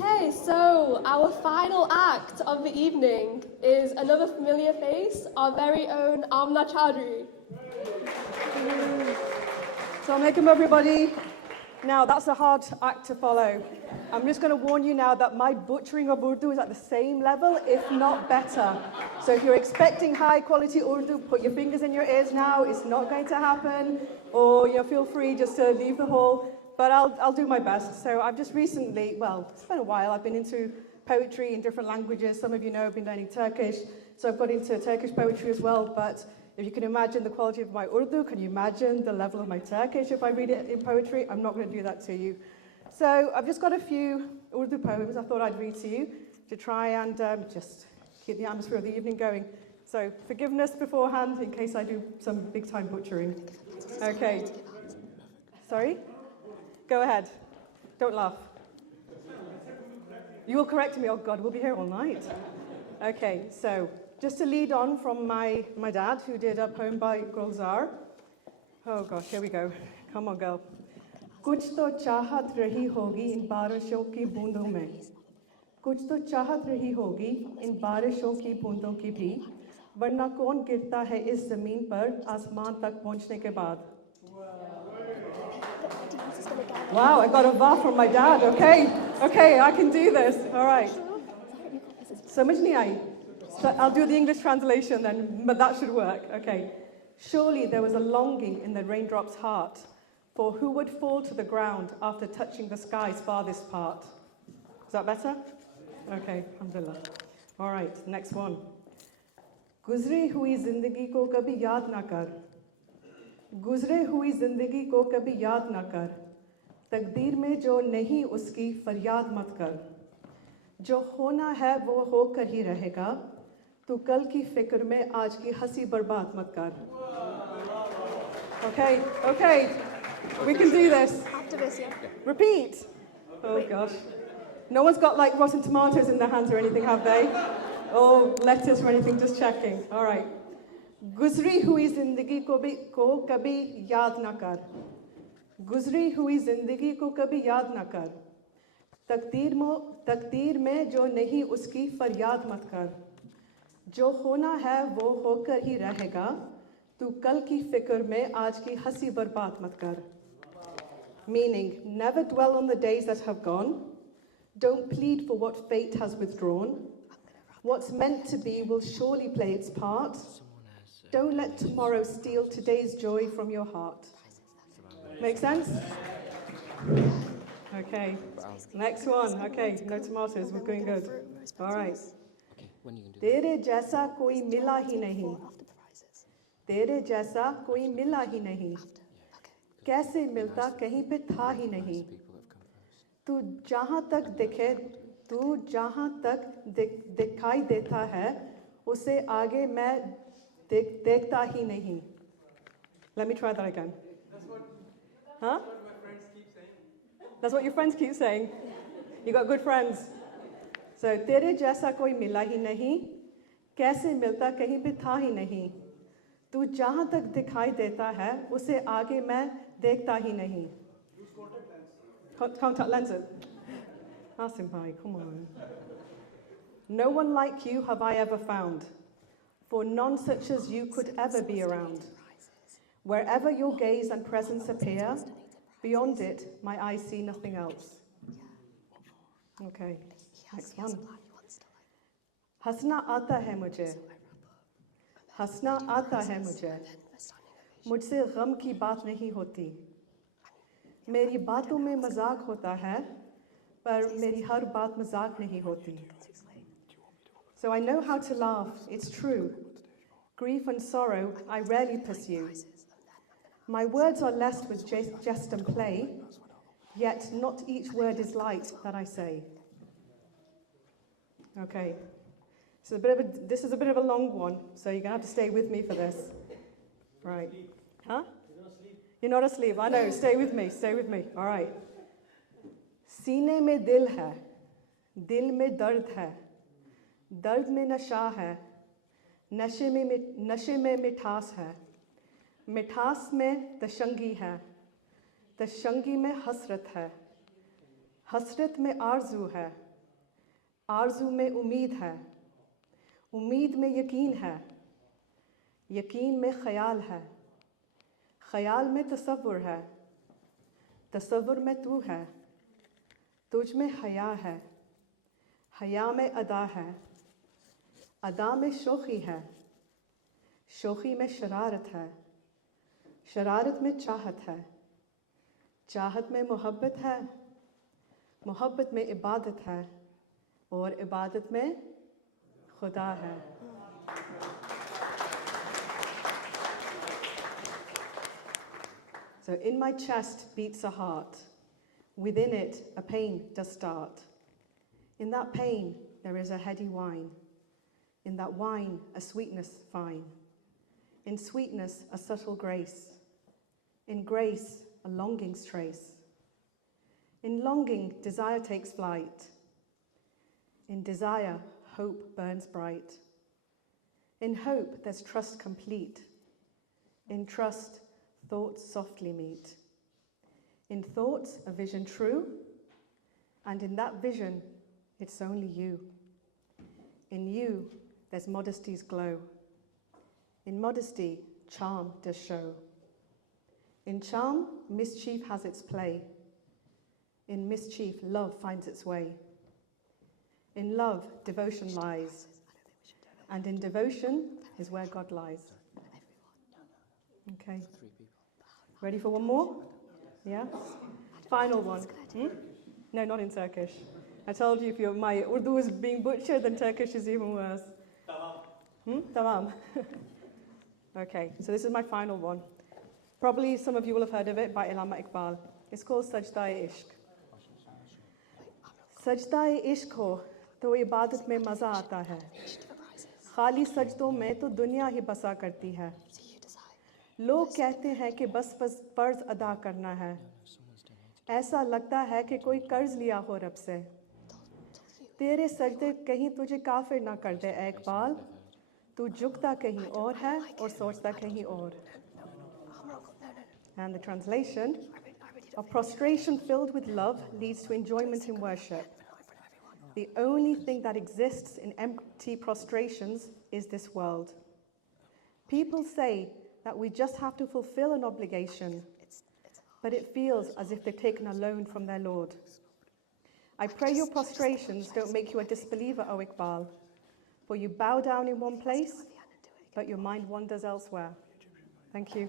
Okay, so our final act of the evening is another familiar face, our very own Amna Chowdhury. Assalamu alaikum, everybody. Now, that's a hard act to follow. I'm just going to warn you now that my butchering of Urdu is at the same level, if not better. So if you're expecting high quality Urdu, put your fingers in your ears now. It's not going to happen. Or feel free just to leave the hall. But I'll do my best. So I've just recently, well, it's been a while, I've been into poetry in different languages. Some of you know I've been learning Turkish. So I've got into Turkish poetry as well. But if you can imagine the quality of my Urdu, can you imagine the level of my Turkish if I read it in poetry? I'm not going to do that to you. So I've just got a few Urdu poems I thought I'd read to you to try and just keep the atmosphere of the evening going. So forgiveness beforehand in case I do some big time butchering. Okay. Sorry? Go ahead. Don't laugh. You will correct me. Oh God, we'll be here all night. Okay, so just to lead on from my dad, who did a poem by Gulzar. Oh gosh, here we go. Come on, girl. कुछ तो चाहत रही होगी इन बारिशों की बूंदों में कुछ तो चाहत रही होगी इन बारिशों की बूंदों की भी वरना कौन गिरता है इस ज़मीन पर आसमान तक पहुंचने के बाद Wow, I got a va from my dad. Okay, I can do this. All right. समझ नहीं आई. So I'll do the English translation then, but that should work. Okay. Surely there was a longing in the raindrop's heart for who would fall to the ground after touching the sky's farthest part. Is that better? Okay, alhamdulillah. All right, next one. गुजरे हुई जिंदगी को कभी याद ना कर गुजरे हुई जिंदगी को कभी याद ना कर तकदीर में जो नहीं उसकी फरियाद मत कर जो होना है वो होकर ही रहेगा तू कल की फिक्र में आज की हंसी बर्बाद मत कर Okay, we can do this. After this, yeah. Repeat. Oh gosh. No one's got like rotten tomatoes in their hands or anything, have they? Or lettuce or anything, just checking. All right. गुजरी हुई जिंदगी को कभी याद ना कर गुजरी हुई जिंदगी को कभी याद ना कर तकदीर में जो नहीं उसकी फरियाद मत कर जो होना है वो होकर ही रहेगा तू कल की फिक्र में आज की हंसी बर्बाद मत कर Meaning, never dwell on the days that have gone. Don't plead for what fate has withdrawn. What's meant to be will surely play its part. Don't let tomorrow steal today's joy from your heart. Make sense? Okay. Next one. Okay, no tomatoes. We're doing good. All right. तेरे जैसा कोई मिला ही नहीं तेरे जैसा कोई मिला ही नहीं कैसे मिलता कहीं पे था ही नहीं तू जहाँ तक दिखाई देता है उसे आगे मैं देखता ही नहीं Let me try that again. Huh? That's what your friends keep saying. You got good friends. So तेरे जैसा कोई मिला ही नहीं कैसे मिलता कहीं पे था ही नहीं तू जहाँ तक दिखाई देता है उसे आगे मैं देखता ही नहीं Contact lenses. Asim bhai, come on. No one like you have I ever found, for none such as you could ever be around. Wherever your gaze and presence appear, beyond it my eyes see nothing else. Okay, next one. हंसना आता है मुझे हंसना आता है मुझे मुझसे गम की बात नहीं होती मेरी बातों में मजाक होता है पर मेरी हर बात मजाक नहीं होती So I know how to laugh, it's true. Grief and sorrow I rarely pursue. My words are laced with jest and play, yet not each word is light that I say. Okay. So this is a bit of a long one, so you're going to have to stay with me for this. Right. Huh? You're not asleep. I know. Stay with me. All right. सीने में दिल है, दिल में दर्द है, दर्द में नशा है, नशे में मिठास है, मिठास में तशंगी है, तशंगी में हसरत है, हसरत में आरज़ू है, आरज़ू में उम्मीद है, उम्मीद में यकीन है, यकीन में ख्याल है, ख्याल में तसव्वुर है, तसव्वुर में तू है, तुझ में हया है, हया में अदा है, अदा में शोखी है, शोखी में शरारत है, शरारत में चाहत है, चाहत में मोहब्बत है, मोहब्बत में इबादत है और इबादत में खुदा है. So in my chest beats a heart. Within it, a pain does start. In that pain, there is a heady wine. In that wine, a sweetness fine. In sweetness, a subtle grace. In grace, a longing's trace. In longing, desire takes flight. In desire, hope burns bright. In hope, there's trust complete. In trust, thoughts softly meet. In thoughts, a vision true. And in that vision, it's only you. In you, there's modesty's glow. In modesty, charm does show. In charm, mischief has its play. In mischief, love finds its way. In love, devotion lies. And in devotion is where God lies. Okay. Ready for one more? Yeah? Final one. No, not in Turkish. I told you if my Urdu is being butchered, then Turkish is even worse. Tamam. Okay, so this is my final one. Probably some of you will have heard of it by Allama Iqbal. It's called Sajda-e-Ishq. Sajda-e-Ishq ho to ibadat mein maza aata hai. खाली सजदों में तो दुनिया ही बसा करती है. लोग कहते हैं कि बस फर्ज अदा करना है. ऐसा लगता है कि कोई कर्ज लिया हो रब से. तेरे सजदे कहीं तुझे काफिर ना कर दे ए इकबाल. तू झुकता कहीं और है और सोचता कहीं और. And the translation: a prostration filled with love leads to enjoyment in worship. The only thing that exists in empty prostrations is this world. People say that we just have to fulfill an obligation, but it feels as if they've taken a loan from their Lord. I pray your prostrations don't make you a disbeliever, O Iqbal, for you bow down in one place, but your mind wanders elsewhere. Thank you.